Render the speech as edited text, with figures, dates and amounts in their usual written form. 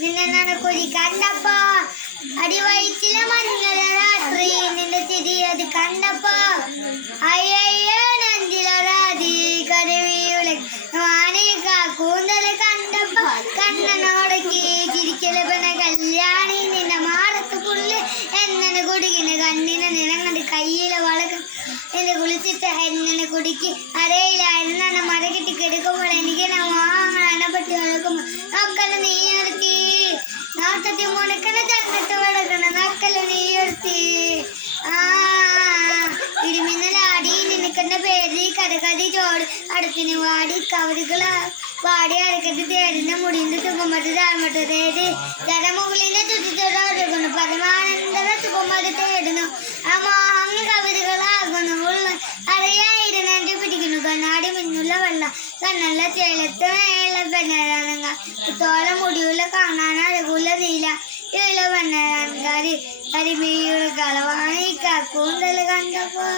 നിന്നെ നനക്കൊതി കണ്ടപ്പോ അടിവയറ്റിലെ മഞ്ഞള രാത്രി നിന്റെ തിരി അത് കണ്ടപ്പോ അയ്യോ നെഞ്ചിലൊരാതി കരുവിയുല കൂന്തൽ കണ്ടപ്പോ കണ്ണനോടക്ക് ചിരിക്കലപ്പന കല്യാണി നിന്റെ മാറത്ത് പുല്ല് എന്നെ കുടിക്കുന്ന കണ്ണിനെ നിനങ്ങണ്ട് കയ്യിലെ വളക്ക് എന്നെ കുളിച്ചിട്ട് എന്നെ കുടുക്കി അരയിലായിരുന്നു എന്നെ മര കെട്ടി കിടക്കുമ്പോൾ എനിക്ക് വാങ്ങാനെ പറ്റി വളക്കുമ്പോൾ നോക്കല് നീ നിർത്തി നോട്ടത്തി മുണക്കണ ചങ്ങട്ട് വളക്കണ നോക്കല് നീ നിർത്തി ഇടിമിന്നലാടി നിനക്കെന്റെ പേരിൽ കരകതി ചോട് അടുത്തിന് വാടി കവറുകളാ വാടി അരക്കത്ത് തേടുന്ന മുടിന്റെ തുകുമ്പത്ത് താഴ്മട്ട് തേടി ജനമുകളിനെ ചുറ്റിച്ചൊരൊഴുകുന്നു പരമാനന്ദ തുകുമ്പത് തേടുന്നു ആ മാങ്ങ കവറുകളാകുന്നു ഉള്ള അറിയായിരുന്നെ പിടിക്കുന്നു കണ്ണാടി മിന്നുള്ള വെള്ളം കണ്ണല്ല ചേലത്ത് മേള പെണ്ണരാണങ്ങ തോളം മുടിയുള്ള കാണാൻ അഴകുള്ള നീല ഇള പെണ്ണരാൻകാരി കരിമീയുടെ കളവാണ് ഈ കൂന്തൽ കണ്ടപ്പോ